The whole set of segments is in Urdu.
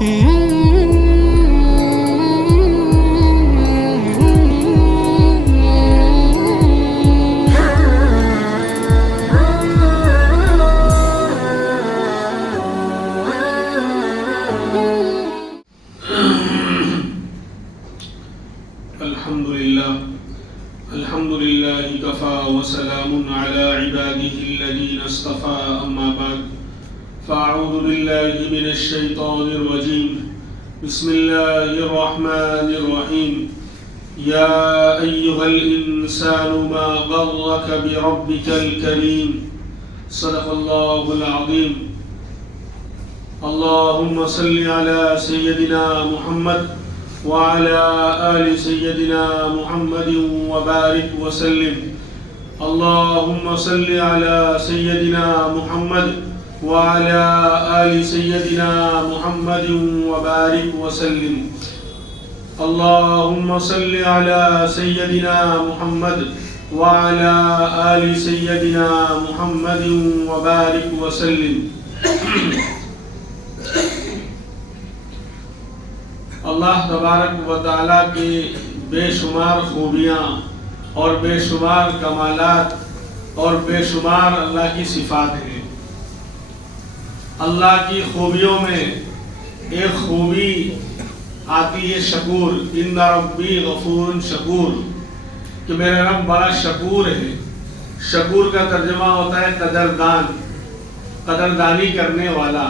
الحمد لله كفى وسلام على عباده الذين اصطفى أما بعد فأعوذ بالله من الشيطان الرجيم بسم الله الرحمن الرحيم يا أيها الإنسان ما غرك بربك الكريم صدق الله العظيم اللهم صل على سيدنا محمد وعلى آل سيدنا محمد وبارك وسلم اللهم صل على سيدنا محمد وعلى آل سيدنا محمد وبارك وسلم اللهم صل على سيدنا محمد وعلى آل سيدنا محمد وبارك وسلم اللہ تبارک و تعالیٰ کی بے شمار خوبیاں اور بے شمار کمالات اور بے شمار اللہ کی صفات ہیں۔ اللہ کی خوبیوں میں ایک خوبی آتی ہے شکور، ان ربی غفور شکور، کہ میرا رب بڑا شکور ہے۔ شکور کا ترجمہ ہوتا ہے قدردان، قدردانی کرنے والا۔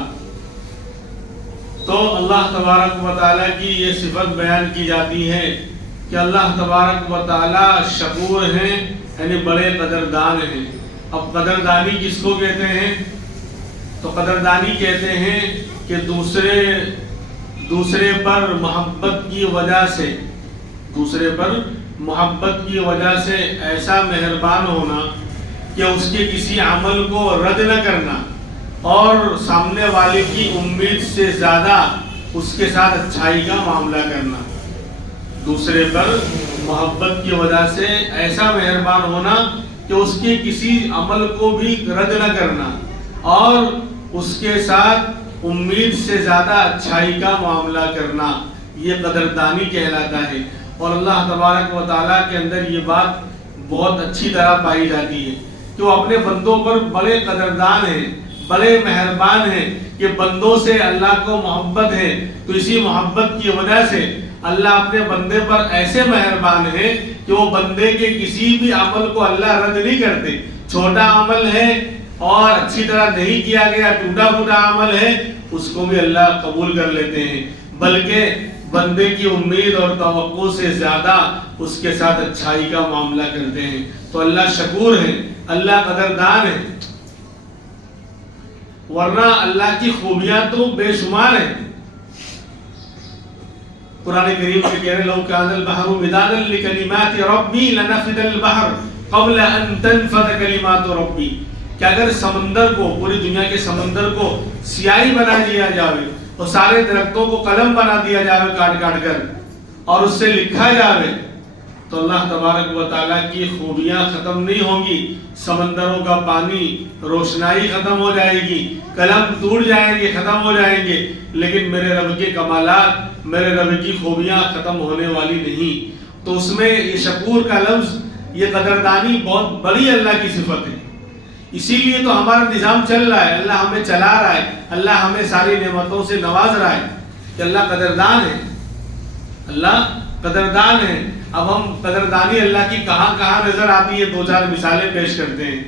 تو اللہ تبارک و تعالیٰ کی یہ صفت بیان کی جاتی ہے کہ اللہ تبارک و تعالیٰ شکور ہیں، یعنی بڑے قدردان ہیں۔ اب قدردانی کس کو کہتے ہیں؟ تو قدردانی کہتے ہیں کہ دوسرے پر محبت کی وجہ سے ایسا مہربان ہونا کہ اس کے کسی عمل کو رد نہ کرنا اور سامنے والے کی امید سے زیادہ اس کے ساتھ اچھائی کا معاملہ کرنا۔ دوسرے پر محبت کی وجہ سے ایسا مہربان ہونا کہ اس کے کسی عمل کو بھی رد نہ کرنا اور اس کے ساتھ امید سے زیادہ اچھائی کا معاملہ کرنا، یہ قدردانی کہلاتا ہے۔ اور اللہ تبارک و تعالیٰ کے اندر یہ بات بہت اچھی طرح پائی جاتی ہے کہ وہ اپنے بندوں پر بڑے قدردان ہیں، بڑے مہربان ہیں، کہ بندوں سے اللہ کو محبت ہے، تو اسی محبت کی وجہ سے اللہ اپنے بندے پر ایسے مہربان ہے کہ وہ بندے کے کسی بھی عمل کو اللہ رد نہیں کرتے۔ چھوٹا عمل ہے اور اچھی طرح نہیں کیا گیا، ٹوٹا پھوٹا عمل ہے، اس کو بھی اللہ قبول کر لیتے ہیں، بلکہ بندے کی امید اور توقع سے زیادہ اس کے ساتھ اچھائی کا معاملہ کرتے ہیں۔ تو اللہ شکور ہے، اللہ قدردان ہے، ورنہ اللہ کی خوبیاں تو بے شمار ہیں۔ قرآن کریم میں کہہ رہے لو کان البحر مدادا لکلمات ربی لنفد البحر قبل ان تنفد کلمات ربی، کہ اگر سمندر کو، پوری دنیا کے سمندر کو سیاہی بنا دیا جاوے اور سارے درختوں کو قلم بنا دیا جاوے کاٹ کاٹ کر اور اس سے لکھا جاوے، تو اللہ تبارک و تعالیٰ کی خوبیاں ختم نہیں ہوں گی۔ سمندروں کا پانی، روشنائی ختم ہو جائے گی، قلم ٹوٹ جائیں گے، ختم ہو جائیں گے، لیکن میرے رب کے کمالات، میرے رب کی خوبیاں ختم ہونے والی نہیں۔ تو اس میں یہ شکور کا لفظ، یہ قدردانی بہت بڑی اللہ کی صفت ہے۔ اسی لیے تو ہمارا نظام چل رہا ہے، اللہ ہمیں چلا رہا ہے، اللہ ہمیں ساری نعمتوں سے نواز رہا ہے، کہ اللہ قدردان ہے، اللہ قدردان ہے۔ اب ہم قدردانی اللہ کی کہاں کہاں نظر آتی ہے، دو چار مثالیں پیش کرتے ہیں۔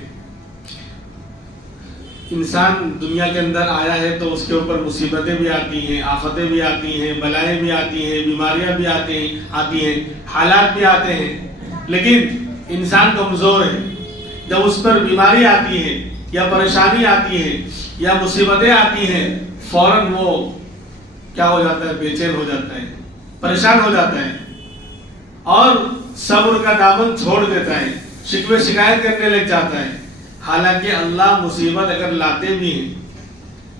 انسان دنیا کے اندر آیا ہے تو اس کے اوپر مصیبتیں بھی آتی ہیں، آفتیں بھی آتی ہیں، بلائیں بھی آتی ہیں، بیماریاں بھی آتی ہیں، حالات بھی آتے ہیں، لیکن انسان کمزور ہے۔ جب اس پر بیماری آتی ہے یا پریشانی آتی ہے یا مصیبتیں آتی ہیں، فوراً وہ کیا ہو جاتا ہے؟ بے چین ہو جاتا ہے، پریشان ہو جاتا ہے اور صبر کا دامن چھوڑ دیتا ہے، شکوے شکایت کرنے لگ جاتا ہے۔ حالانکہ اللہ مصیبت اگر لاتے بھی ہیں،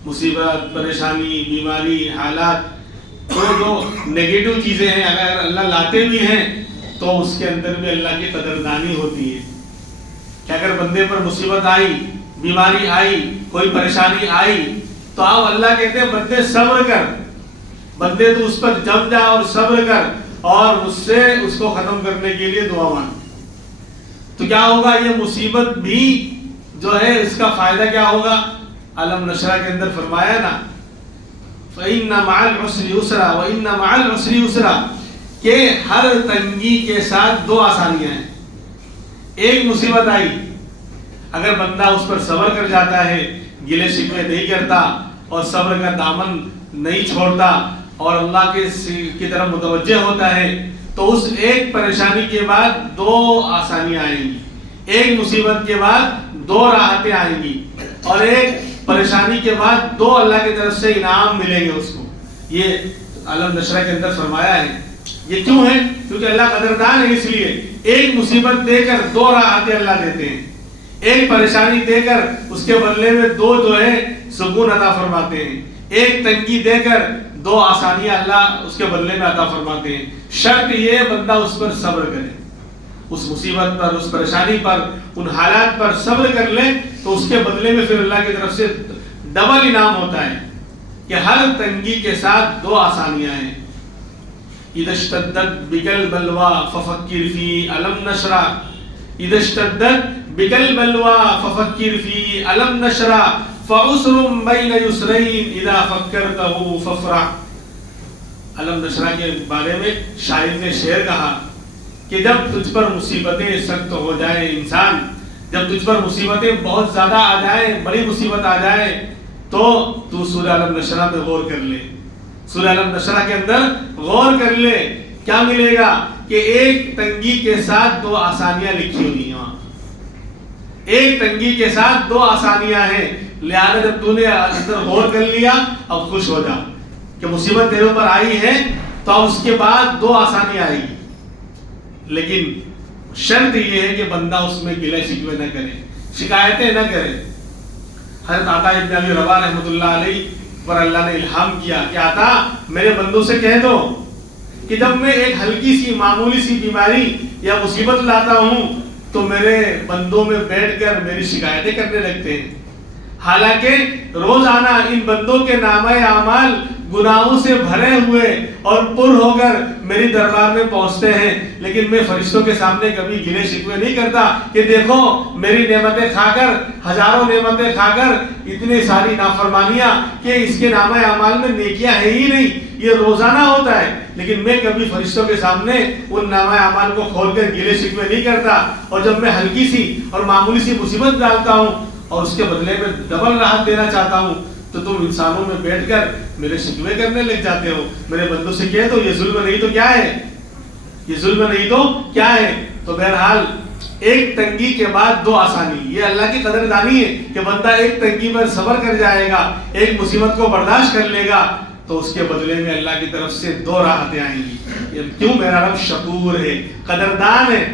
مصیبت، پریشانی، بیماری، حالات، تو جو نیگیٹو چیزیں ہیں اگر اللہ لاتے بھی ہیں تو اس کے اندر بھی اللہ کی قدردانی ہوتی ہے کہ اگر بندے پر مصیبت آئی، بیماری آئی، کوئی پریشانی آئی، تو آپ اللہ کہتے ہیں بندے صبر کر، بندے تو اس پر جم جا اور صبر کر اور اس سے اس کو ختم کرنے کے لیے دعا مانگ. تو کیا ہوگا؟ یہ مصیبت بھی جو ہے اس کا فائدہ کیا ہوگا؟ علم نشرہ کے اندر فرمایا نا فَإِنَّ مَعَ الْعُسْرِ يُسْرًا وَإِنَّ مَعَ الْعُسْرِ يُسْرًا کہ ہر تنگی کے ساتھ دو آسانیاں ہیں. ایک مصیبت آئی، اگر بندہ اس پر صبر کر جاتا ہے، گلے شکوے نہیں کرتا اور صبر کا دامن نہیں چھوڑتا اور اللہ کی طرف متوجہ ہوتا ہے، تو اس ایک پریشانی کے بعد دو آسانیاں آئیں گی. ایک مصیبت کے بعد دو راحتیں آئیں گی اور ایک پریشانی کے بعد دو اللہ کی طرف سے انعام ملیں گے اس کو. یہ علم نشرہ کے اندر فرمایا ہے. یہ کیوں ہے؟ کیونکہ اللہ قدردان ہے، اس لیے ایک مصیبت دے کر دو راحتیں اللہ دیتے ہیں. ایک پریشانی دے کر اس کے بدلے میں دو جو ہے سکون عطا فرماتے ہیں. ایک تنگی دے کر دو آسانیاں اللہ اس کے بدلے میں عطا فرماتے ہیں. شرط یہ بندہ اس پر صبر کرے، اس مصیبت پر، اس پریشانی پر، ان حالات پر صبر کر لے تو اس کے بدلے میں پھر اللہ کی طرف سے ڈبل انعام ہوتا ہے کہ ہر تنگی کے ساتھ دو آسانیاں ہیں. اذا اشتدت بک البلوى ففکر فی علم نشرہ، اذا اشتدت بک البلوى ففکر فی علم نشرہ فعسر بین یسرین اذا فکرتہ فافرح. علم نشرہ کے بارے میں شاعر نے شعر کہا کہ جب تجھ پر مصیبتیں سخت ہو جائیں، انسان جب تجھ پر مصیبتیں بہت زیادہ آ جائیں، بڑی مصیبت آ جائے تو تو سورہ علم نشرہ میں غور کر لے. سورہ علم نشرہ کے اندر غور کر لے، کیا ملے گا؟ کہ ایک تنگی کے ساتھ دو آسانیاں لکھی ہوئی ہیں. وہاں ایک تنگی کے ساتھ دو آسانیاں ہیں. لہذا جب تو نے اندر غور کر لیا اب خوش ہو جا کہ مصیبت تیرے اوپر آئی ہے تو اب اس کے بعد دو آسانیاں آئی گی. لیکن شرط یہ ہے کہ بندہ اس میں گلے شکوے نہ کرے، شکایتیں نہ کرے. حضرت عطا ابن ابی رباح رحمۃ اللہ علیہ پر اللہ نے الہام کیا کہ عطا میرے بندوں سے کہہ دو کہ جب میں ایک ہلکی سی معمولی سی بیماری یا مصیبت لاتا ہوں تو میرے بندوں میں بیٹھ کر میری شکایتیں کرنے لگتے ہیں. حالانکہ روزانہ ان بندوں کے نامہ اعمال گناہوں سے بھرے ہوئے اور پر ہو کر میری دربار میں پہنچتے ہیں، لیکن میں فرشتوں کے سامنے کبھی گلے شکوے نہیں کرتا کہ دیکھو میری نعمتیں کھا کر، ہزاروں نعمتیں کھا کر اتنی ساری نافرمانیاں کہ اس کے نامہ اعمال میں نیکیاں ہے ہی نہیں. یہ روزانہ ہوتا ہے، لیکن میں کبھی فرشتوں کے سامنے ان نامہ اعمال کو کھول کر گلے شکوے نہیں کرتا. اور جب میں ہلکی سی اور معمولی سی مصیبت ڈالتا ہوں اور اس کے بدلے میں ڈبل راحت دینا چاہتا ہوں تو تم انسانوں میں بیٹھ کر میرے شکوے کرنے لگ جاتے ہو. میرے بندوں سے کہہ دو یہ ظلم نہیں تو کیا ہے، یہ ظلم نہیں تو کیا ہے. تو بہرحال ایک تنگی کے بعد دو آسانی، یہ اللہ کی قدردانی ہے کہ بندہ ایک تنگی پر صبر کر جائے گا، ایک مصیبت کو برداشت کر لے گا تو اس کے بدلے میں اللہ کی طرف سے دو راحتیں آئیں گی. کیوں؟ میرا رب شکور ہے، قدردان ہے.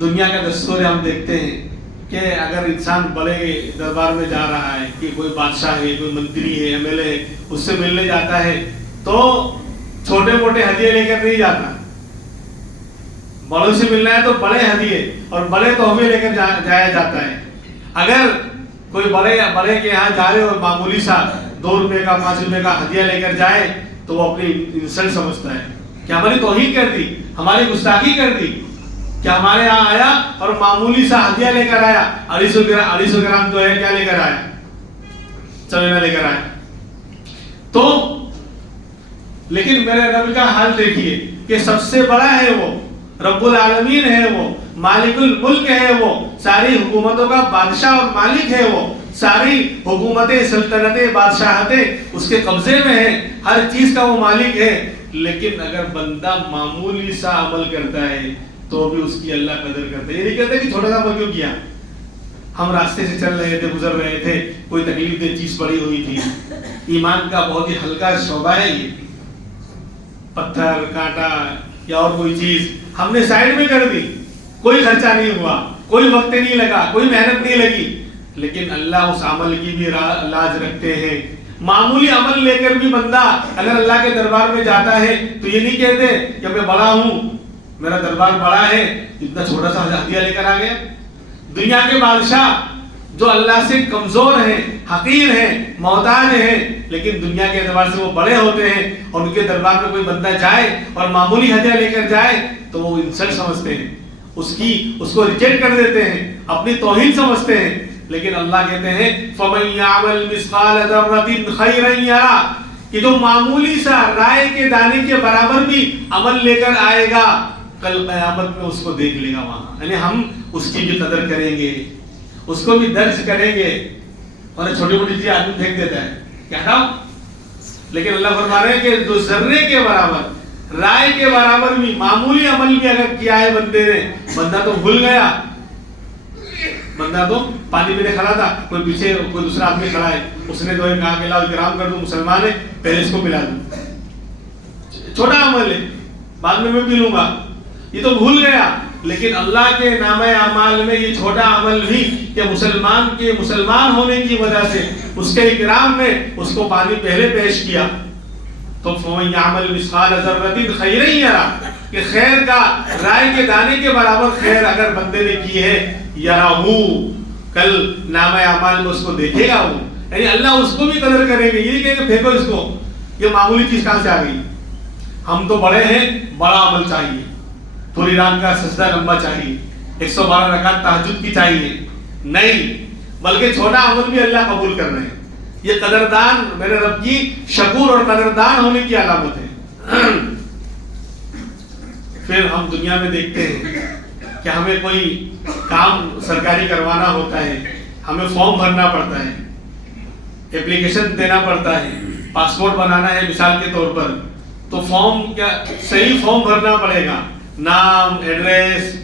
دنیا کا دستور ہم دیکھتے ہیں کہ اگر انسان بڑے دربار میں جا رہا ہے کہ کوئی بادشاہ ہے، کوئی منتری ہے، ایم ایل اے ہے، اس سے ملنے جاتا ہے تو چھوٹے موٹے ہدیے لے کر نہیں جاتا. بڑوں سے ملنا ہے تو بڑے ہدیے اور بڑے تحفے لے کر جایا جاتا ہے. اگر کوئی بڑے کے یہاں جائے اور معمولی سا 2 روپے کا 5 روپے کا ہدیہ لے کر جائے تو وہ اپنی انسلٹ سمجھتا ہے کہ ہماری توہین کر دی، ہماری گستاخی کر دی کہ ہمارے یہاں آیا اور معمولی سا ہدیہ لے کر آیا. 250 گرام جو ہے کیا لے کر آیا؟ چوینا لے کر آیا. تو لیکن میرے رب کا حال دیکھیے کہ سب سے بڑا ہے وہ، رب العالمین ہے وہ، مالک الملک ہے وہ، ساری حکومتوں کا بادشاہ اور مالک ہے وہ، ساری حکومتیں، سلطنتیں، بادشاہتیں اس کے قبضے میں ہیں، ہر چیز کا وہ مالک ہے. لیکن اگر بندہ معمولی سا عمل کرتا ہے تو بھی اس کی اللہ قدر کرتا ہے. یہ نہیں کہتے کہ چھوٹا سا عمل کیوں کیا، ہم راستے سے چل رہے تھے، گزر رہے تھے، کوئی تکلیف دہ چیز پڑی ہوئی تھی. ایمان کا بہت ہی ہلکا شعبہ ہے یہ، پتھر، کانٹا یا اور کوئی چیز ہم نے سائڈ میں کر دی، کوئی خرچہ نہیں ہوا، کوئی وقت نہیں لگا، کوئی محنت نہیں لگی، لیکن اللہ اس عمل کی بھی لاج رکھتے ہیں. معمولی عمل لے کر بھی بندہ اگر اللہ کے دربار میں جاتا ہے تو یہ نہیں کہتے کہ میں بڑا ہوں، میرا دربار بڑا ہے، اتنا چھوٹا سا ہدیہ لے کر آ گیا. دنیا کے بادشاہ جو اللہ سے کمزور ہیں، حقیر ہیں، محتاج ہیں، لیکن دنیا کے اعتبار سے وہ بڑے ہوتے ہیں، اور ان کے دربار میں کوئی بندہ جائے اور معمولی ہدیہ لے کر جائے تو وہ انسلٹ سمجھتے ہیں، اس کو ریجیکٹ کر دیتے ہیں، اپنی توہین سمجھتے ہیں. لیکن اللہ کہتے ہیں فَمَن يَعْمَلْ مِثْقَالَ ذَرَّةٍ خَيْرًا يَرَهُ، کہ جو معمولی سا رائے کے دانے کے برابر بھی عمل لے کر آئے گا، کل قیامت میں اس کو دیکھ لے گا وہاں. یعنی ہم اس کی بھی قدر کریں گے، اس کو بھی درج کریں گے. اور چھوٹی موٹی چیز آدمی پھینک دیتا ہے کیا تھا، لیکن اللہ فرما رہے ہیں کہ جو ذرے کے برابر، رائے کے برابر بھی معمولی عمل بھی اگر کیا ہے بندے نے، بندہ تو بھول گیا، بندہ تو پانی پینے کھڑا تھا، کوئی پیچھے کوئی دوسرا آدمی کھڑا ہے، اس نے تو کہا کہ اللہ اکرام کر دوں، مسلمان ہے، پہلے اس کو پلا دوں، چھوٹا عمل ہے، بعد میں پی لوں گا، یہ تو بھول گیا. لیکن اللہ کے نامہ اعمال میں یہ چھوٹا عمل بھی کہ مسلمان کے مسلمان ہونے کی وجہ سے اس کے اکرام میں اس کو پانی پہلے پیش کیا. تو فَمَن يَعْمَلْ مِثْقَالَ ذَرَّةٍ خَيْرًا يَرَهُ، کہ خیر کا رائے کے دانے کے برابر خیر اگر بندے نے کی ہے، يَرَهُ، کل نامہ اعمال میں اس کو دیکھے گا وہ. یعنی اللہ اس کو بھی قدر کریں گے، یہ نہیں کہیں گے پھینکو اس کو، یہ معمولی چیز کہاں سے آ گئی، ہم تو بڑے ہیں، بڑا عمل چاہیے، پوری رات کا سجدہ لمبا چاہیے، 112 رکعت تہجد کی چاہیے. نہیں، بلکہ چھوٹا عمل بھی اللہ قبول کر رہے ہیں. یہ قدردان میرے رب کی شکور اور قدردان ہونے کی علامت ہے. پھر ہم دنیا میں دیکھتے ہیں کہ ہمیں کوئی کام سرکاری کروانا ہوتا ہے، ہمیں فارم بھرنا پڑتا ہے، اپلیکیشن دینا پڑتا ہے، پاسپورٹ بنانا ہے مثال کے طور پر، تو فارم کیا صحیح فارم بھرنا پڑے گا، نام، ایڈریس،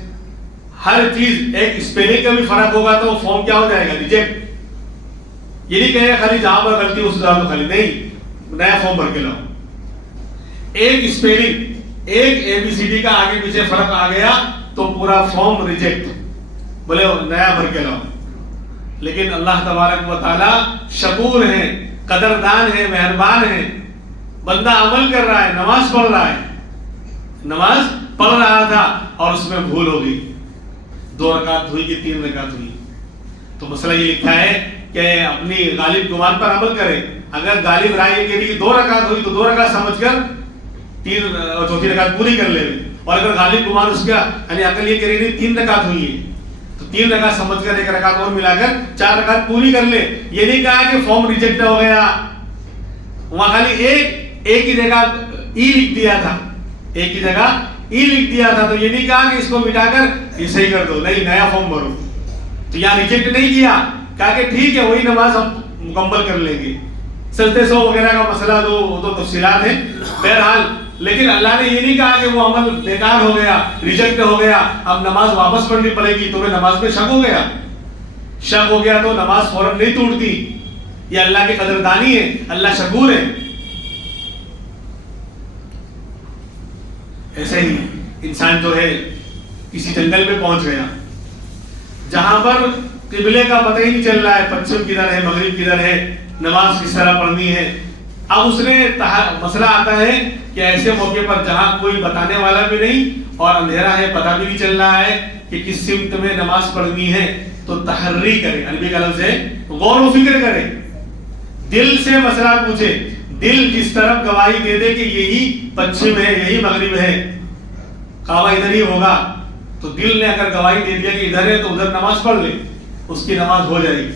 ہر چیز، ایک اسپیلنگ کا بھی فرق ہوگا تو فارم کیا ہو جائے گا، ریجیکٹ. یہ نہیں کہے گا خالی جہاں پر غلطی اس ڈال دو، خالی نہیں، نیا فارم بھر کے لاؤ. ایک اسپیلنگ، ایک ABCD کا آگے پیچھے فرق آ گیا تو پورا فارم ریجیکٹ، بولے نیا بھر کے لاؤ. لیکن اللہ تبارک و تعالی شکور ہے، قدردان ہے، مہربان ہے. بندہ عمل کر رہا ہے، نماز پڑھ رہا ہے، نماز پڑھ رہا تھا اور اس میں بھول ہو گئی، 2 رکعت ہوئی کہ 3 رکعت ہوئی، تو مسئلہ یہ لکھا ہے کہ اپنی غالب گمان پر عمل کرے. اگر غالب رائے یہ کہہ رہی کہ 2 رکعت ہوئی تو 2 رکعت سمجھ کر 3 اور چوتھی رکعت پوری کر لے. اور اگر غالب گمان اس کا یعنی عقل یہ کہہ رہی 3 رکعت ہوئی ہے تو 3 رکعت سمجھ کر 1 رکعت اور ملا کر 4 رکعت پوری کر لے. یہ نہیں کہا کہ فارم ریجیکٹ ہو گیا، وہاں خالی ایک ہی جگہ ای لکھ دیا تھا، ایک ہی جگہ ای لکھ دیا تھا، تو یہ نہیں کہا کہ اس کو مٹا کر یہ صحیح کر دو، نہیں نیا فارم بھرو. تو یہاں ریجیکٹ نہیں کیا، کہا کہ ٹھیک ہے وہی نماز ہم مکمل کر لیں گے. سجدے سو وغیرہ کا مسئلہ وہ تو تفصیلات ہیں بہرحال. لیکن اللہ نے یہ نہیں کہا کہ وہ عمل بیکار ہو گیا، ریجیکٹ ہو گیا، اب نماز واپس پڑھنی پڑے گی. تمہیں نماز میں شک ہو گیا، شک ہو گیا تو نماز فوراً نہیں ٹوٹتی. یہ اللہ کی قدردانی ہے، اللہ شکور ہے. ایسے ہی انسان جو ہے کسی جنگل میں پہنچ گیا جہاں پر قبلے کا پتہ ہی نہیں چل رہا ہے، پچھم کدھر ہے، مغرب کدھر ہے، نماز کس طرح پڑھنی ہے. اب اس نے مسئلہ آتا ہے کہ ایسے موقع پر جہاں کوئی بتانے والا بھی نہیں اور اندھیرا ہے، پتہ بھی نہیں چل رہا ہے کہ کس سمت میں نماز پڑھنی ہے، تو تحری کرے، عربی کا لفظ ہے غور و فکر کرے، دل سے مسئلہ پوچھے. دل جس طرف گواہی دے دے کہ یہی پچھم ہے، یہی مغرب ہے، کعبہ ادھر ہی ہوگا، تو دل نے اگر گواہی دے دیا کہ ادھر ہے تو ادھر نماز پڑھ لے، اس کی نماز ہو جائے گی،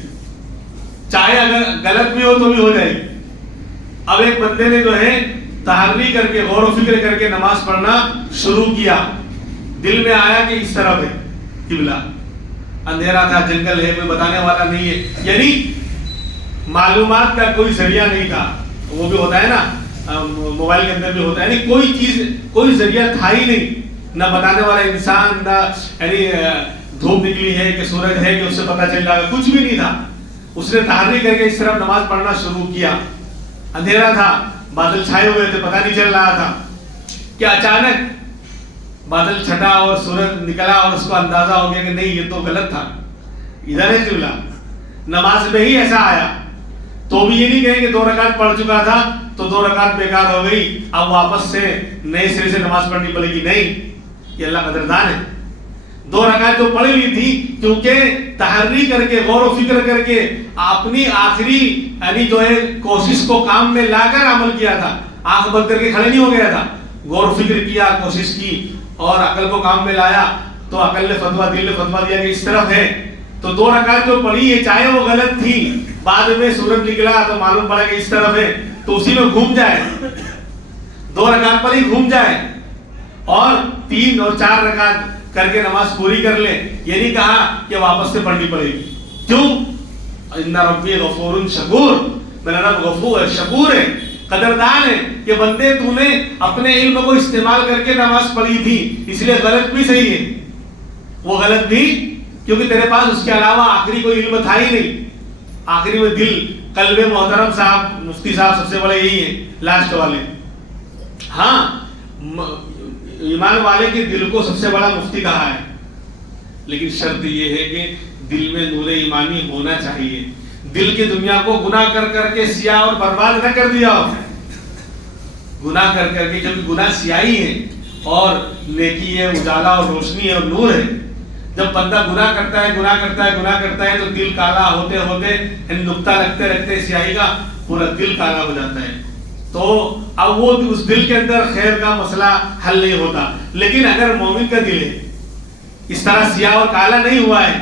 چاہے اگر غلط بھی ہو تو بھی ہو جائے گی. اب ایک بندے نے جو ہے تحری کر کے غور و فکر کر کے نماز پڑھنا شروع کیا، دل میں آیا کہ اس طرف ہے قبلہ، اندھیرا تھا، جنگل ہے، کوئی بتانے والا نہیں ہے، یعنی معلومات کا کوئی ذریعہ نہیں تھا. وہ بھی ہوتا ہے نا موبائل کے اندر بھی ہوتا ہے، یعنی کوئی چیز، کوئی ذریعہ تھا ہی نہیں، نہ بتانے والا انسان، نہ یعنی دھوپ نکلی ہے کہ سورج ہے کہ اس سے پتہ چل رہا ہے، کچھ بھی نہیں تھا. اس نے تحری کر کے اس طرف نماز پڑھنا شروع کیا. اندھیرا تھا، بادل چھائے ہوئے تھے، پتہ نہیں چل رہا تھا کہ اچانک بادل چھٹا اور سورج نکلا اور اس کو اندازہ ہو گیا کہ نہیں یہ تو غلط تھا، ادھر ہے قبلہ. نماز میں ہی ایسا آیا تو بھی یہ نہیں کہیں کہ 2 رکعت پڑھ چکا تھا تو 2 رکعت بیکار ہو گئی، اب واپس سے نئے سرے سے نماز پڑھنی پڑے گی. نہیں، یہ اللہ قدردان ہے. 2 رکعت جو پڑھ لی تھی کیونکہ تحری کر کے غور و فکر کر کے اپنی آخری یعنی جو ہے کوشش کو کام میں لا کر عمل کیا تھا. آنکھ بند کر کے کھڑے نہیں ہو گیا تھا, غور و فکر کیا, کوشش کی اور عقل کو کام میں لایا. تو عقل نے فتویٰ, دل نے فتویٰ دیا کہ اس طرف ہے. تو 2 رکعت جو پڑھی ہے چاہے وہ غلط تھی, بعد میں سورج نکلا تو معلوم پڑا کہ اس طرف ہے, تو اسی میں گھوم جائے, 2 رکعت پر ہی گھوم جائے اور 3 اور 4 رکعت کر کے نماز پوری کر لے. یہ نہیں کہا کہ واپس سے پڑھنی پڑے گی. کیوں؟ ان ربی غفور شکور, میرا رب غفور ہے, شکور ہے, قدردان ہے کہ بندے تو نے اپنے علم کو استعمال کر کے نماز پڑھی تھی, اس لیے غلط بھی صحیح ہے, وہ غلط بھی کیونکہ تیرے پاس اس کے علاوہ آخری کوئی علم تھا ہی نہیں. آخری میں دل, قلب محترم صاحب مفتی صاحب سب سے بڑے یہی ہیں, لاسٹ والے. ہاں, ایمان والے کے دل کو سب سے بڑا مفتی کہا ہے, لیکن شرط یہ ہے کہ دل میں نور ایمانی ہونا چاہیے. دل کی دنیا کو گناہ کر کر کے سیاہ اور برباد نہ کر دیا ہو, گناہ کر کر کے, کیونکہ گناہ سیاہی ہے اور نیکی ہے, اجالا اور روشنی ہے اور نور ہے. جب بندہ گناہ کرتا ہے گناہ کرتا ہے گناہ کرتا ہے تو دل کالا ہوتے ہوتے نقطہ رکھتے رکھتے سیاہی کا پورا دل کالا ہو جاتا ہے. تو اب وہ اس دل کے اندر خیر کا مسئلہ حل نہیں ہوتا. لیکن اگر مومن کا دل ہے اس طرح سیاہ اور کالا نہیں ہوا ہے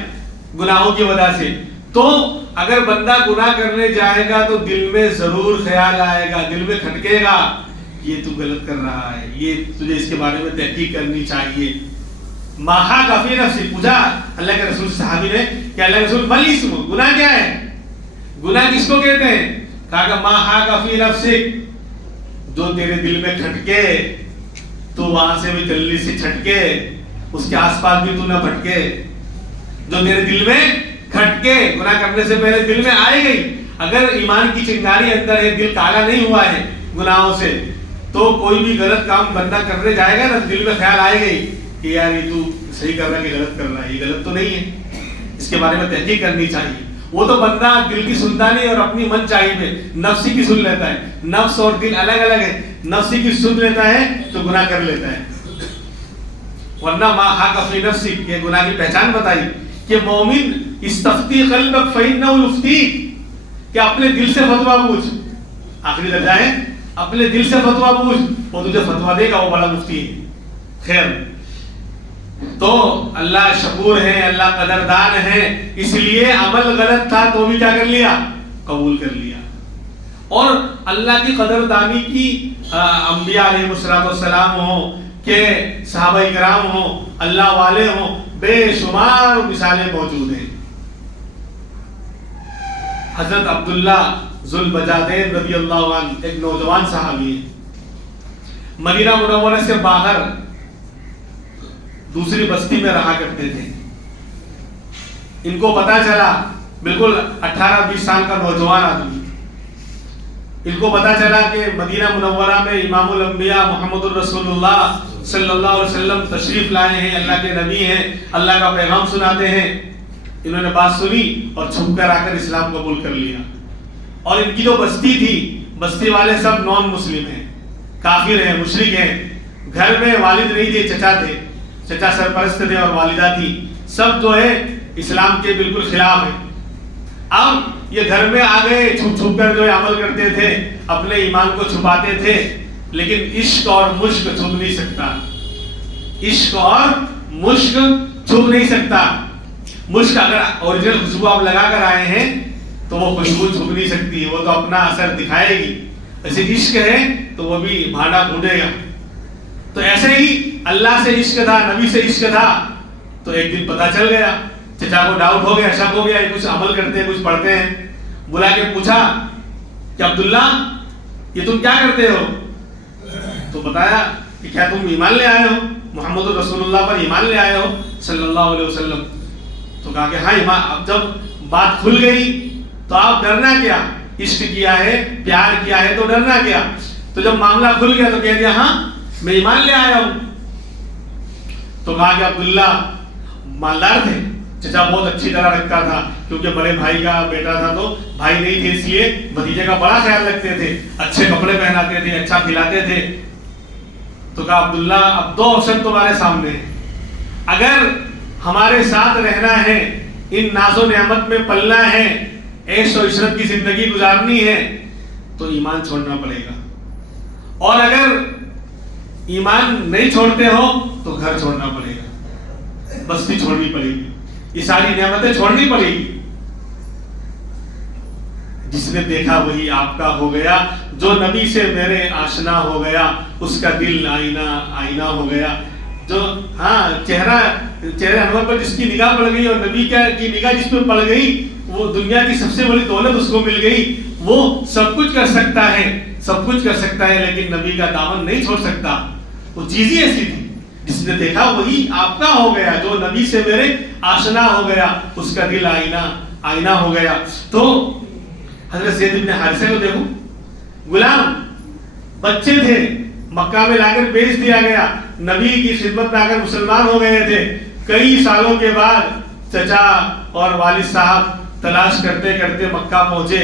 گناہوں کی وجہ سے, تو اگر بندہ گناہ کرنے جائے گا تو دل میں ضرور خیال آئے گا, دل میں کھٹکے گا یہ تو غلط کر رہا ہے, یہ تجھے اس کے بارے میں تحقیق کرنی چاہیے. ماہا کفی نفسی, پوچھا اللہ کے رسول صحابی نے کہ اللہ کے رسول مل اسم, گناہ کیا ہے, گناہ کس کو کہتے ہیں؟ کہا کہ ماہا کفی نفسی, جو تیرے دل میں کھٹکے تو وہاں سے بھی جلدی سے چھٹکے, اس کے آس پاس بھی تو نہ پھٹکے. جو تیرے دل میں کھٹکے, گناہ کرنے سے پہلے دل میں آئے گئی. اگر ایمان کی چنگاری اندر ہے, دل کالا نہیں ہوا ہے گناہوں سے, تو کوئی بھی غلط کام بندہ کرنے جائے گا نا, دل میں خیال آئے گئی کہ یار یہ تو صحیح کر رہا ہے کہ غلط کر رہا ہے, یہ غلط تو نہیں ہے, اس کے بارے میں تحقیق کرنی چاہیے. وہ تو بندہ دل کی سنتا نہیں اور اپنی من چاہی میں نفسی کی سن لیتا ہے. نفس اور دل الگ الگ ہے, نفسی کی سن لیتا ہے تو گناہ کر لیتا ہے. ورنہ ما حق فی نفسی, یہ گناہ کی پہچان بتائی کہ مومن استفتی قلبک فإنہ یفتیک, کہ اپنے دل سے فتویٰ پوچھ, آخری درجہ ہے اپنے دل سے فتویٰ پوچھ, وہ تجھے فتویٰ دے گا, وہ بڑا مفتی ہے. خیر, تو اللہ شکور ہے, اللہ قدردان ہے, اس لیے عمل غلط تھا تو بھی کیا کر لیا, قبول کر لیا. اور اللہ کی قدردانی کی انبیاء علیہ السلام ہوں کہ صحابہ کرام ہوں, اللہ والے ہوں, بے شمار مثالیں موجود ہیں. حضرت عبداللہ ذوالبجادین رضی اللہ عنہ ایک نوجوان صحابی ہیں, مدینہ منورہ سے باہر دوسری بستی میں رہا کرتے تھے. ان کو پتا چلا, بالکل 18-20 سال کا نوجوان آدمی, ان کو پتا چلا کہ مدینہ منورہ میں امام الانبیاء محمد الرسول اللہ صلی اللہ علیہ وسلم تشریف لائے ہیں, اللہ کے نبی ہیں, اللہ کا پیغام سناتے ہیں. انہوں نے بات سنی اور چھپ کر آ کر اسلام قبول کر لیا. اور ان کی جو بستی تھی, بستی والے سب نان مسلم ہیں, کافر ہیں, مشرک ہیں. گھر میں والد نہیں تھے, چچا تھے, چچا سرپرست تھے اور والدہ تھی, سب جو ہے اسلام کے بالکل خلاف ہے. اب یہ گھر میں آ گئے, چھپ چھپ کر جو عمل کرتے تھے, اپنے ایمان کو چھپاتے تھے, لیکن عشق اور مشق چھپ نہیں سکتا, عشق اور مشق چھپ نہیں سکتا. مشق اگر اوریجنل خوشبو آپ لگا کر آئے ہیں تو وہ خوشبو چھپ نہیں سکتی, وہ تو اپنا اثر دکھائے گی. ایسے عشق ہے تو وہ بھی بھانڈا پھوٹے گا. تو ایسے ہی اللہ سے عشق تھا, نبی سے عشق تھا, تو ایک دن پتا چل گیا, چچا کو ڈاؤٹ ہو گیا, شک ہو گیا, کچھ عمل کرتے ہیں کچھ پڑھتے ہیں. بلا کے پوچھا کہ عبداللہ یہ تم کیا کرتے ہو؟ تو بتایا کہ کیا تم ایمان لے آئے ہو, محمد رسول اللہ پر ایمان لے آئے ہو صلی اللہ علیہ وسلم؟ تو کہا کہ ہاں ایمان. اب جب بات کھل گئی تو آپ ڈرنا کیا, عشق کیا ہے, پیار کیا ہے, تو ڈرنا کیا. تو جب معاملہ کھل گیا تو کہہ دیا ہاں میں ایمان لے آیا ہوں. تو کہا کہ عبداللہ مالدار تھے, چچا بہت اچھی طرح رکھتا تھا, کیونکہ بڑے بھائی کا بیٹا تھا تو بھائی نہیں تھے, اس لیے بھتیجے کا بڑا خیال رکھتے تھے, اچھے کپڑے پہناتے تھے, اچھا کھلاتے تھے. تو کہا عبداللہ اب 2 آپشن تمہارے سامنے ہیں, اگر ہمارے ساتھ رہنا ہے ان ناز و نعمت میں پلنا ہے، عیش و عشرت کی زندگی گزارنی ہے، تو ایمان چھوڑنا پڑے گا. اور اگر ایمان نہیں چھوڑتے ہو تو گھر چھوڑنا پڑے گا، بستی چھوڑنی پڑے گی، یہ ساری نعمتیں چھوڑنی پڑے گی. جس نے دیکھا وہی آپ کا ہو گیا، جو نبی سے میرے آشنا ہو گیا اس کا دل آئینہ ہو گیا. جو چہرے انور پر جس کی نگاہ پڑ گئی اور نبی کی نگاہ جس پر پڑ گئی، وہ دنیا کی سب سے بڑی دولت اس کو مل گئی. وہ سب کچھ کر سکتا ہے لیکن نبی کا دامن نہیں چھوڑ سکتا. وہ چیز ہی ایسی تھی، جس نے دیکھا وہی آپ کا ہو گیا، جو نبی سے میرے آشنا ہو گیا اس کا دل آئینہ ہو گیا. تو حضرت زید بن حارثہ کو دیکھو، غلام بچے تھے، مکہ میں لا کر بیچ دیا گیا، نبی کی خدمت میں آ کر مسلمان ہو گئے تھے. کئی سالوں کے بعد چچا اور والد صاحب تلاش کرتے کرتے مکہ پہنچے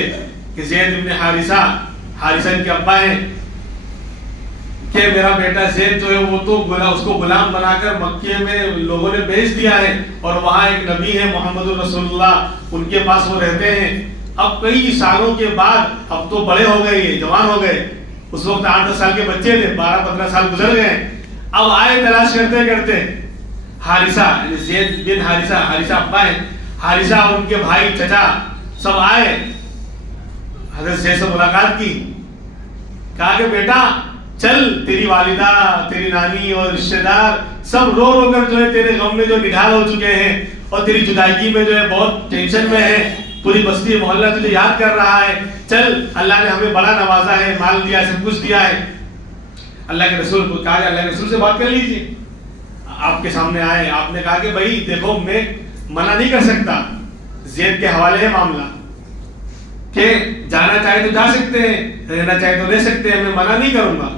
کہ زید بن حارثہ ان کے ابا ہیں، کہ میرا بیٹا زید جو ہے وہ تو اس کو غلام بنا کر مکے میں لوگوں نے بیچ دیا ہے، اور وہاں ایک نبی ہے محمد رسول اللہ، ان کے پاس وہ رہتے ہیں. اب کئی سالوں کے بعد، اب تو بڑے ہو گئے، جوان ہو گئے، اس وقت 8-10 سال کے بچے تھے، 12-15 سال گزر گئے. اب آئے تلاش کرتے کرتے حارثہ، زید بن حارثہ ابا ہیں، حارثہ اور ان کے بھائی چچا سب آئے، حضرت زید سے ملاقات کی، کہا کہ بیٹا چل، تیری والدہ، تیری نانی اور رشتہ دار سب رو رو کر جو ہے تیرے غم میں جو نڈھال ہو چکے ہیں، اور تیری جدائی میں جو ہے بہت ٹینشن میں ہے، پوری بستی محلہ تجھے یاد کر رہا ہے. چل، اللہ نے ہمیں بڑا نوازا ہے، مال دیا ہے، سب کچھ دیا ہے. اللہ کے رسول کو کہا کہ اللہ کے رسول سے بات کر لیجیے. آپ کے سامنے آئے، آپ نے کہا کہ بھائی دیکھو میں منع نہیں کر سکتا، زید کے حوالے ہے معاملہ، کہ جانا چاہے تو جا سکتے ہیں، رہنا چاہے تو رہ سکتے ہیں، میں منع نہیں کروں گا.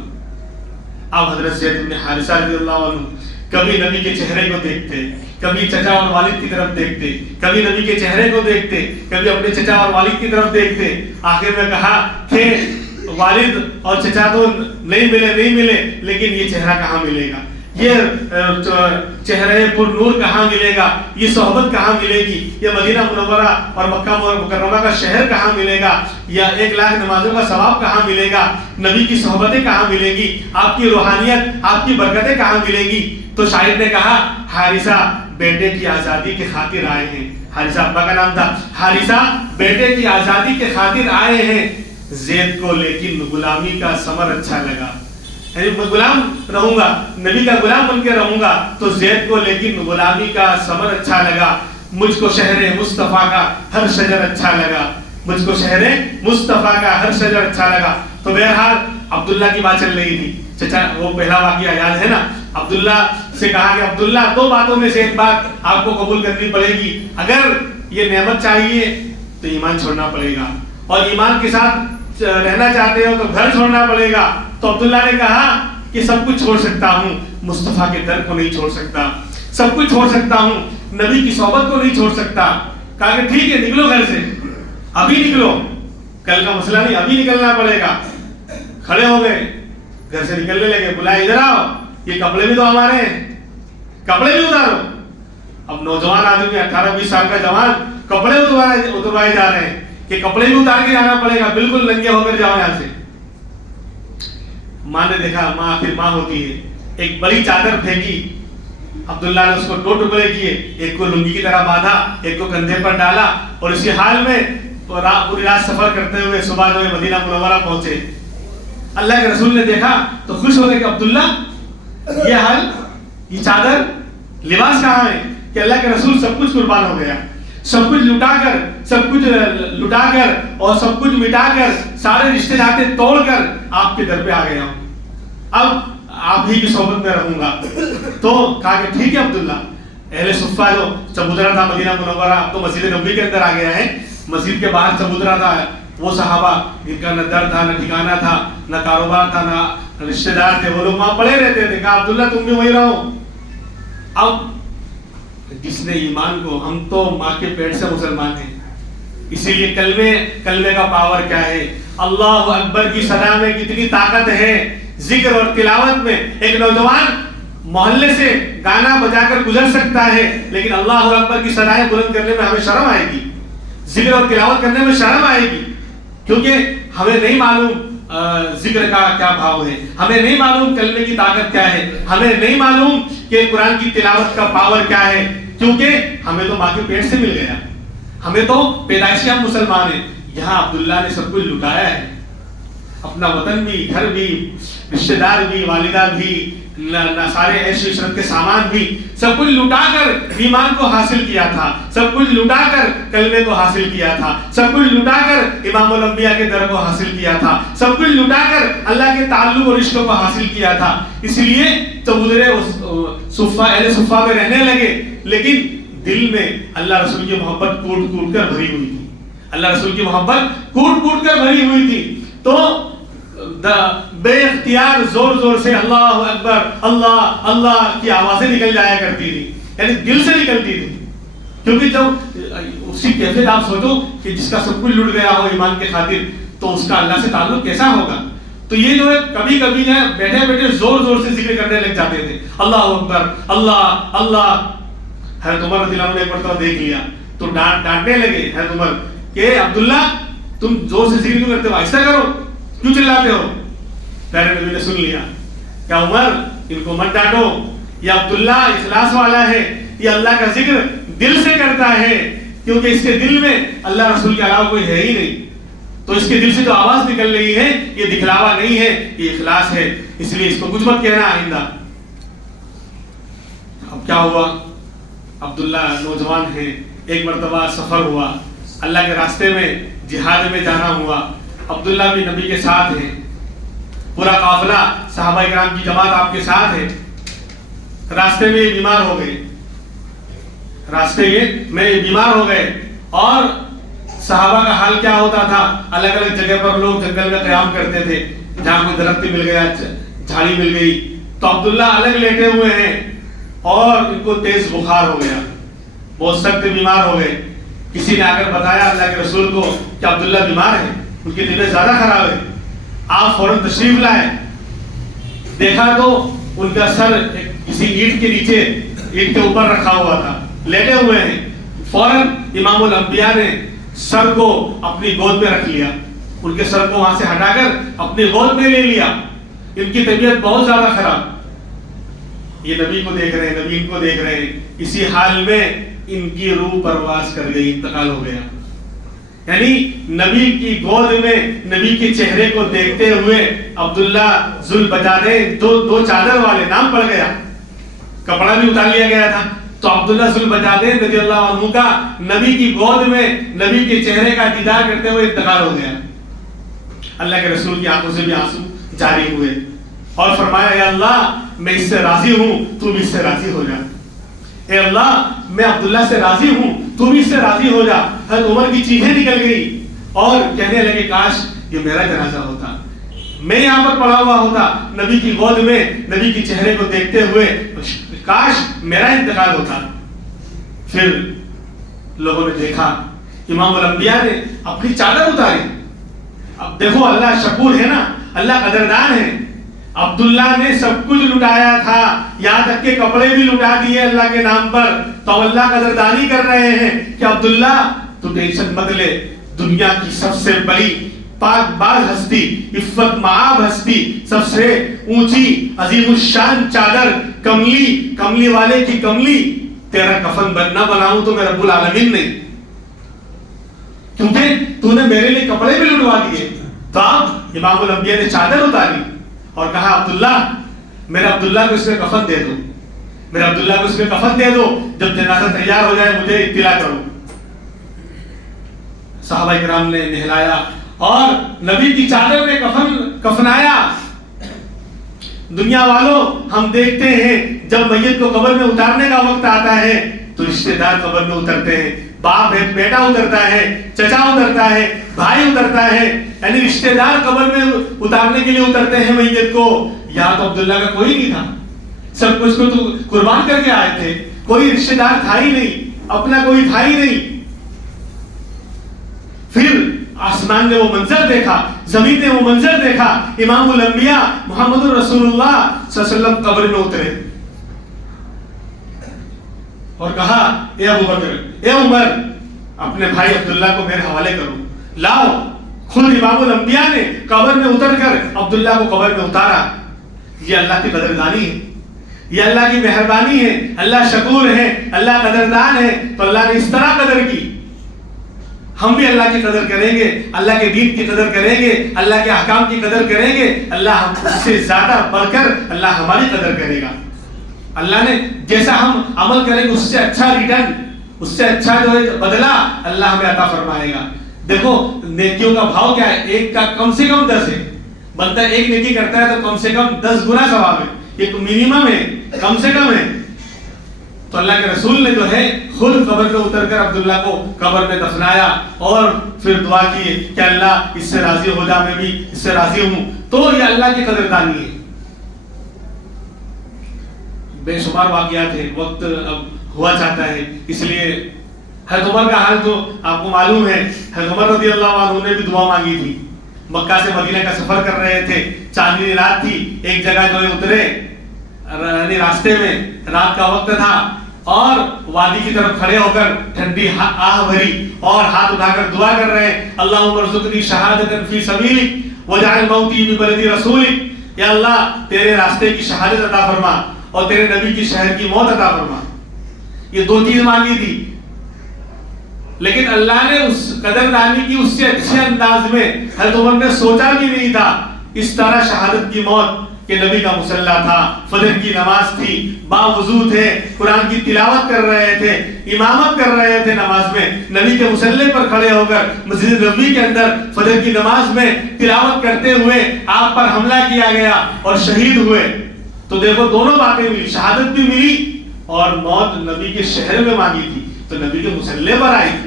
اب حضرت زید بن حارثہ رضی اللہ عنہ کبھی نبی کے چہرے کو دیکھتے، کبھی چچا اور والد کی طرف دیکھتے، کبھی نبی کے چہرے کو دیکھتے، کبھی اپنے چچا اور والد کی طرف دیکھتے. آخر میں کہا کہ والد اور چچا تو نہیں ملے، لیکن یہ چہرہ کہاں ملے گا، یہ چہرے پر نور کہاں ملے گا، یہ صحبت کہاں ملے گی، یہ مدینہ منورہ اور مکہ مکرمہ کا شہر کہاں ملے گا، یا 1 لاکھ نمازوں کا ثواب کہاں ملے گا، نبی کی صحبتیں کہاں ملے گی، آپ کی روحانیت، آپ کی برکتیں کہاں ملے گی. تو شاعر نے کہا حارثہ بیٹے کی آزادی کے خاطر آئے ہیں. حارثہ ابا کا نام تھا. حارثہ بیٹے کی آزادی کے خاطر آئے ہیں، زید کو لیکن غلامی کا ثمر اچھا لگا. میں غلام رہوں گا، نبی کا غلام بن کے رہوں گا، تو زید کو لیکن غلامی کا ثمر اچھا لگا. مجھ کو شہر مصطفیٰ کا ہر شجر اچھا لگا، مجھ کو شہر مصطفیٰ کا ہر شجر اچھا لگا. تو بہرحال عبداللہ کی بات چل رہی تھی. چچا وہ پہلا واقعہ یاد ہے نا، عبداللہ سے کہا کہ عبداللہ 2 باتوں میں سے ایک بات آپ کو قبول کرنی پڑے گی، اگر یہ نعمت چاہیے تو ایمان چھوڑنا پڑے گا، اور ایمان کے ساتھ رہنا چاہتے ہو تو گھر چھوڑنا پڑے گا. تو عبداللہ نے کہا کہ سب کچھ چھوڑ سکتا ہوں، مصطفیٰ کے در کو نہیں چھوڑ سکتا، سب کچھ چھوڑ سکتا ہوں، نبی کی صحبت کو نہیں چھوڑ سکتا. کہا کہ ٹھیک ہے، نکلو گھر سے، ابھی نکلو، کل کا مسئلہ نہیں، ابھی نکلنا پڑے گا. کھڑے ہو گئے، گھر سے نکلنے لگے، بلائے ادھر آؤ، یہ کپڑے بھی تو ہمارے ہیں، کپڑے بھی اتارو. اب نوجوان آدمی 18-20 سال کا جوان، کپڑے اتروائے جا رہے ہیں کہ کپڑے بھی اتار کے جانا پڑے گا، بالکل ننگے ہو کر جاؤ یہاں سے. ماں نے دیکھا، ماں آخر ماں ہوتی ہے، ایک بڑی چادر پھینکی، عبداللہ نے اس کو 2 ٹکڑے کیے، ایک کو لنگی کی طرح باندھا، ایک کو کندھے پر ڈالا، اور اسی حال میں پوری رات سفر کرتے ہوئے صبح جو ہے مدینہ منورہ پہنچے. اللہ کے رسول نے دیکھا تو خوش ہو گئے کہ عبداللہ یہ حال، یہ چادر، لباس کہاں ہے؟ کہ اللہ کے رسول سب کچھ قربان ہو گیا، سب کچھ لٹا کر اور سب کچھ مٹا کر، سارے رشتے ناطے توڑ کر آپ کے در پہ آ گیا ہوں، اب آپ ہی کی صحبت میں رہوں گا. تو کہا کہ ٹھیک ہے عبداللہ. اہل صفہ جو چبوترا تھا مدینہ منورہ، اب تو مسجد نبوی کے اندر آ گیا ہے، مسجد کے باہر چبوترا تھا، وہ صحابہ جن کا نہ در تھا، نہ ٹھکانہ تھا، نہ کاروبار تھا، نہ رشتہ دار تھے، وہ لوگ وہاں پڑے رہتے تھے. کہا عبداللہ تم بھی وہی رہو. اب جس نے ایمان کو، ہم تو ماں کے پیٹ سے مسلمان ہیں، اسی لیے کلمے کا پاور کیا ہے، اللہ اکبر کی صدا میں کتنی طاقت ہے، ذکر اور تلاوت میں. ایک نوجوان محلے سے گانا بجا کر گزر سکتا ہے، لیکن اللہ اکبر کی صدائیں بلند کرنے میں ہمیں شرم آئے گی، ذکر اور تلاوت کرنے میں شرم آئے گی، کیونکہ ہمیں نہیں معلوم ذکر کا کیا بھاؤ ہے، ہمیں نہیں معلوم کلمے کی طاقت کیا ہے، ہمیں نہیں معلوم کہ قرآن کی تلاوت کا پاور کیا ہے، کیونکہ ہمیں تو ماں کے پیٹ سے مل گیا، ہمیں تو پیدائشی ہم مسلمان ہیں۔ یہاں عبداللہ نے سب کچھ لٹایا ہے، اپنا وطن بھی، گھر بھی، رشتہ دار بھی، والدہ بھی، سارے عیش و عشرت کے سامان بھی، سب کچھ لٹا کر ایمان کو حاصل کیا تھا، سب کچھ لٹا کر کلمے کو حاصل کیا تھا، سب کچھ لٹا کر امام الانبیاء کے در کو حاصل کیا تھا، سب کچھ لٹا کر اللہ کے تعلق اور رشتوں کو حاصل کیا تھا۔ اس لیے تو گزرے اہل صفہ میں رہنے لگے، لیکن دل میں اللہ رسول کی محبت کوٹ کوٹ کر بھری ہوئی تھی، اللہ رسول کی محبت کوٹ کوٹ کر بھری ہوئی تھی، تو بے اختیار زور زور سے اللہ اکبر اللہ اللہ کی آوازیں نکل جایا کرتی تھی، یعنی دل سے نکلتی تھی، کیونکہ جب اسی کیفیت آپ سوچو کہ جس کا سب کچھ لٹ گیا ہو ایمان کے خاطر، تو اس کا اللہ سے تعلق کیسا ہوگا۔ تو یہ جو ہے کبھی کبھی ہے بیٹھے بیٹھے زور زور سے ذکر کرنے لگ جاتے تھے، اللہ اکبر اللہ اللہ۔ حضرت عمر رضی اللہ عنہ نے ایک مرتبہ دیکھ لیا تو ڈانٹنے لگے حضرت عمر کہ عبداللہ تم زور سے ذکر کیوں کرتے ہو، آہستہ کرو، کیوں چلاتے ہو؟ پیارے نبی نے سن لیا کہ عمر ان کو مت ڈانٹو، یہ عبداللہ اخلاص والا ہے، یہ اللہ کا ذکر دل سے کرتا ہے، کیونکہ اس کے دل میں اللہ رسول کے علاوہ کوئی ہے ہی نہیں، تو اس کے دل سے جو آواز نکل رہی ہے یہ دکھلاوا نہیں ہے، یہ اخلاص ہے، اس لیے اس کو کچھ مت کہنا آئندہ۔ اب کیا ہوا، عبداللہ نوجوان ہے، ایک مرتبہ سفر ہوا، اللہ کے راستے میں جہاد میں جانا ہوا، عبداللہ بھی نبی کے ساتھ ہے، پورا قافلہ صحابہ کرام کی جماعت آپ کے ساتھ ہے، راستے میں یہ بیمار ہو گئے، اور صحابہ کا حال کیا ہوتا تھا، الگ الگ جگہ پر لوگ جنگل میں قیام کرتے تھے، جہاں کوئی درخت مل گیا، جھاڑی مل گئی، تو عبداللہ الگ لیٹے ہوئے ہیں اور ان کو تیز بخار ہو گیا، بہت سخت بیمار ہو گئے۔ کسی نے آ کر بتایا اللہ کے رسول کو کہ عبداللہ بیمار ہے، ان کی طبیعت زیادہ خراب ہے، آپ فوراً تشریف لائیں۔ دیکھا تو ان کا سر کسی اینٹ کے نیچے، اینٹ کے اوپر رکھا ہوا تھا، لیٹے ہوئے ہیں، فوراً امام الانبیاء نے سر کو اپنی گود میں رکھ لیا، ان کے سر کو وہاں سے ہٹا کر اپنی گود میں لے لیا، ان کی طبیعت بہت زیادہ خراب، یہ نبی کو دیکھ رہے ہیں، نبی ان کو دیکھ رہے ہیں، اسی حال میں ان کی روح پرواز کر گئی، انتقال ہو گیا۔ یعنی نبی کی گود میں نبی کے چہرے کو دیکھتے ہوئے عبداللہ ذوالبجادین دو چادر والے نام پڑ گیا، کپڑا بھی اتار لیا گیا تھا، تو عبداللہ ذوالبجادین رضی اللہ عنہ کا نبی کی گود میں نبی کے چہرے کا دیدار کرتے ہوئے انتقال ہو گیا۔ اللہ کے رسول کی آنکھوں سے بھی آنسو جاری ہوئے اور فرمایا اے اللہ میں اس سے راضی ہوں، تو بھی اس سے راضی ہو جا، اے اللہ میں عبداللہ سے راضی ہوں، تو بھی اس سے راضی ہو جا۔ حضرت عمر کی چیخیں نکل گئی اور کہنے لگے کاش یہ میرا جنازہ ہوتا، میں یہاں پر پڑا ہوا ہوتا نبی کی گود میں نبی کے چہرے کو دیکھتے ہوئے، کاش میرا انتقال ہوتا۔ پھر لوگوں نے دیکھا امام الانبیاء نے اپنی چادر اتاری، اب دیکھو اللہ شکور ہے نا، اللہ قدردان ہے، عبداللہ نے سب کچھ لٹایا تھا، یہاں تک کہ کپڑے بھی لٹا دیے اللہ کے نام پر، تو اللہ قدردانی کر رہے ہیں کہ عبداللہ تو ٹینشن مت لے، دنیا کی سب سے بڑی پاک باز ہستی، عفت معاب ہستی، سب سے اونچی عظیم الشان چادر، کملی والے کی کملی، تیرا کفن نہ بناؤں تو میں رب العالمین نہیں، کیونکہ تو نے میرے لیے کپڑے بھی لٹوا دیے۔ تو اب امام الانبیاء نے چادر اتاری اور کہا عبداللہ میرے عبداللہ کو اس میں کفن دے دو، میرے عبداللہ کو اس میں کفن دے دو، جب جنازہ تیار ہو جائے مجھے اطلاع کرو۔ صحابہ کرام نے نہلایا اور نبی کی چادر میں کفنایا۔ دنیا والوں ہم دیکھتے ہیں جب میت کو قبر میں اتارنے کا وقت آتا ہے تو رشتہ دار قبر میں اترتے ہیں، باپ بیٹا اترتا ہے، چچا اترتا ہے، بھائی اترتا ہے، یعنی رشتہ دار قبر میں اتارنے کے لیے اترتے ہیں میت کو۔ یہاں تو عبداللہ کا کوئی نہیں تھا، سب کچھ کو تو قربان کر کے آئے تھے، کوئی رشتہ دار تھا ہی نہیں، اپنا کوئی تھا ہی نہیں۔ پھر آسمان نے وہ منظر دیکھا، زمین نے وہ منظر دیکھا، امام الانبیاء محمد رسول اللہ صلی اللہ علیہ وسلم قبر میں اترے، اور کہا اے ابو بکر، اے عمر، اپنے بھائی عبداللہ کو میرے حوالے کرو، لاؤ۔ خود امام الانبیاء نے قبر میں اتر کر عبداللہ کو قبر میں اتارا۔ یہ اللہ کی قدردانی ہے، یہ اللہ کی مہربانی ہے، اللہ شکور ہے، اللہ قدردان ہے، تو اللہ نے اس طرح قدر کی۔ ہم بھی اللہ کی قدر کریں گے، اللہ کے دین کی قدر کریں گے، اللہ کے احکام کی قدر کریں گے، اللہ ہم سے زیادہ بڑھ کر اللہ ہماری قدر کرے گا۔ اللہ نے جیسا ہم عمل کریں گے اس سے اچھا ریٹرن، اس سے اچھا جو ہے بدلہ اللہ ہمیں عطا فرمائے گا۔ دیکھو نیکیوں کا بھاؤ کیا ہے، ایک کا کم سے کم 10 ہے۔ بندہ ایک نیکی کرتا ہے تو کم سے کم 10 گنا ثواب ہے، ایک منیمم ہے، کم سے کم ہے۔ تو اللہ کے رسول نے جو ہے خود قبر پہ اتر کر عبداللہ کو قبر میں دفنایا اور پھر دعا کی کہ اللہ اس سے راضی ہو جا، میں بھی اس سے راضی ہوں۔ تو یہ اللہ کی قدردانی ہے۔ بے شمار واقعات ہیں، وقت اب ہوا چاہتا ہے، اس لیے حضرت عمر کا حال تو آپ کو معلوم ہے۔ حضرت عمر رضی اللہ عنہ نے بھی دعا مانگی تھی، مکہ سے مدینہ کا سفر کر رہے تھے، چاندنی رات تھی، ایک جگہ جو ہے اترے، یعنی راستے میں رات کا وقت تھا، اور وادی کی طرف کھڑے ہو کر ٹھنڈی آہ بھری اور ہاتھ اٹھا کر دعا کر رہے ہیں، اللہم ارزقنی شہادۃ فی سبیلک واجعل موتی ببلد رسولک، یا اللہ تیرے راستے کی شہادت عطا فرما اور تیرے نبی کی شہر کی موت عطا فرما۔ یہ دو چیز مانگی تھی، لیکن اللہ نے اس قدردانی کی اس سے اچھے انداز میں حضرت عمر نے سوچا بھی نہیں تھا۔ اس طرح شہادت کی موت کہ نبی کا مصلی تھا، فجر کی نماز تھی، باوضو تھے، قرآن کی تلاوت کر رہے تھے، امامت کر رہے تھے نماز میں، نبی کے مصلی پر کھڑے ہو کر مسجد نبوی کے اندر فجر کی نماز میں تلاوت کرتے ہوئے آپ پر حملہ کیا گیا اور شہید ہوئے۔ تو دیکھو دونوں باتیں ملی، شہادت بھی ملی اور موت نبی کے شہر میں مانگی تھی تو نبی کے مصلی پر آئی تھی۔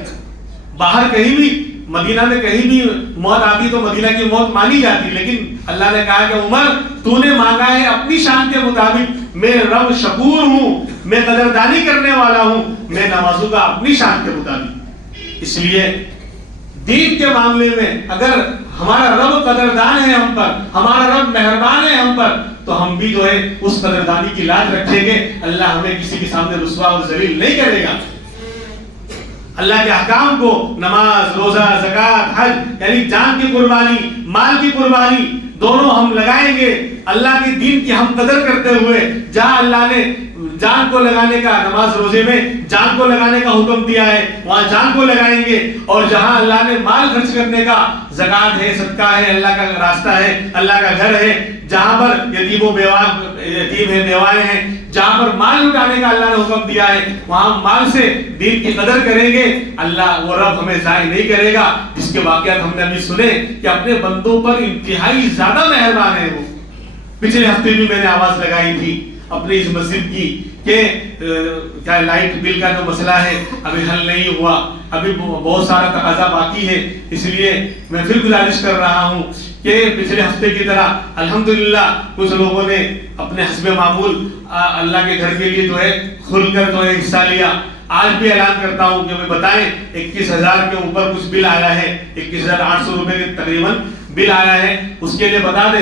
باہر کہیں بھی مدینہ میں کہیں بھی موت آتی تو مدینہ کی موت مانی جاتی، لیکن اللہ نے کہا کہ عمر تو نے مانگا ہے اپنی شان کے مطابق، میں رب شکور ہوں، میں قدردانی کرنے والا ہوں، میں نوازوں گا اپنی شان کے مطابق۔ اس لیے دین کے معاملے میں اگر ہمارا رب قدردان ہے ہم پر، ہمارا رب مہربان ہے ہم پر، تو ہم بھی جو ہے اس قدردانی کی لاج رکھیں گے۔ اللہ ہمیں کسی کے سامنے رسوا اور ذلیل نہیں کرے گا۔ اللہ کے احکام کو، نماز، روزہ، زکوٰۃ، حج، یعنی جان کی قربانی، مال کی قربانی دونوں ہم لگائیں گے۔ اللہ کے دین کی ہم قدر کرتے ہوئے، جہاں اللہ نے جان کو لگانے کا، نماز روزے میں جان کو لگانے کا حکم دیا ہے وہاں جان کو لگائیں گے، اور جہاں اللہ نے مال خرچ کرنے کا، زکوٰۃ ہے، صدقہ ہے، اللہ کا راستہ ہے، اللہ کا گھر ہے، جہاں پر یتیم ہے، بیوائیں ہیں، جہاں پر مال لٹانے کا اللہ نے حکم دیا ہے وہاں مال سے دین کی قدر کریں گے۔ اللہ وہ رب ہمیں ضائع نہیں کرے گا، جس کے واقعات ہم نے ابھی سنے کہ اپنے بندوں پر انتہائی زیادہ مہربان ہے وہ۔ پچھلے ہفتے بھی میں نے آواز لگائی تھی اپنی اس مسجد کی کہ کیا لائٹ بل کا جو مسئلہ ہے ابھی حل نہیں ہوا، ابھی بہت سارا تقاضا باقی ہے، اس لیے میں پھر گزارش کر رہا ہوں کہ پچھلے ہفتے کی طرح الحمدللہ کچھ لوگوں نے اپنے حسب معمول اللہ کے گھر کے لیے جو ہے کھل کر جو ہے حصہ لیا۔ آج بھی اعلان کرتا ہوں کہ ہمیں بتائیں 21,000 کے اوپر کچھ بل آیا ہے، 21,800 روپے کے تقریباً بل آیا ہے، اس کے لیے بتا دیں۔